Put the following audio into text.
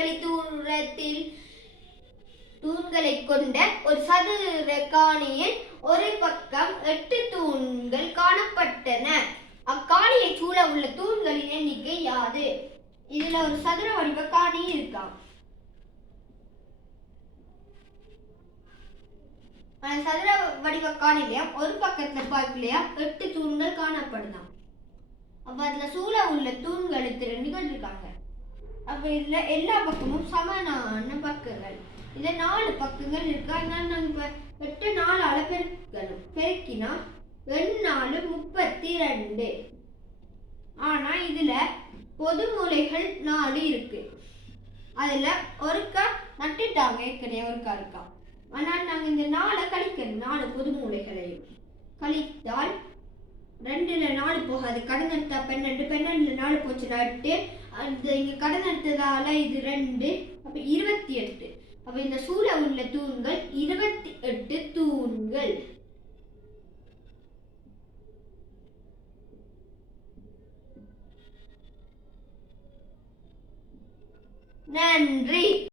இடைவெளி தூரத்தில் தூண்களை கொண்ட ஒரு சதுர காணியின் ஒரு பக்கம் 8 தூண்கள் காணப்பட்டன. அக்காணியை சூழ உள்ள தூண்களின் எண்ணிக்கை யாது? இதுல ஒரு சதுர வடிவ காணி இருக்காம். சதுர வடிவ காணிலையா ஒரு பக்கத்துல பார்க்கலையா 8 தூண்கள் காணப்படுதாம். அப்ப அதுல சூழ உள்ள தூண்கள் 2 இருக்காங்க. அப்ப இதுல எல்லா பக்கமும் சமனான பக்கங்கள். இதுல 4 பக்கங்கள் இருக்கு. அதனால நாங்க இப்ப 8 4ஆல பெருக்கணும். பெருக்கினா 8 32. ஆனா இதுல பொது மூலைகள் 4 இருக்கு. அதுல ஒருக்கா நட்டுட்டாங்க, ஏற்கனவே ஒருக்கா இருக்கா. ஆனால் நாங்க இந்த 4 கழிக்கணும். 4 பொது மூலைகளையும் கழித்தால் 2ல 4 போகாது. கடன் எடுத்தா 12, 12ல 4 போச்சு 8. அந்த இங்க கடன் எடுத்ததால இது 2, அப்ப 28. அப்ப இந்த சூழ உள்ள தூண்கள் 28 தூண்கள். நன்றி.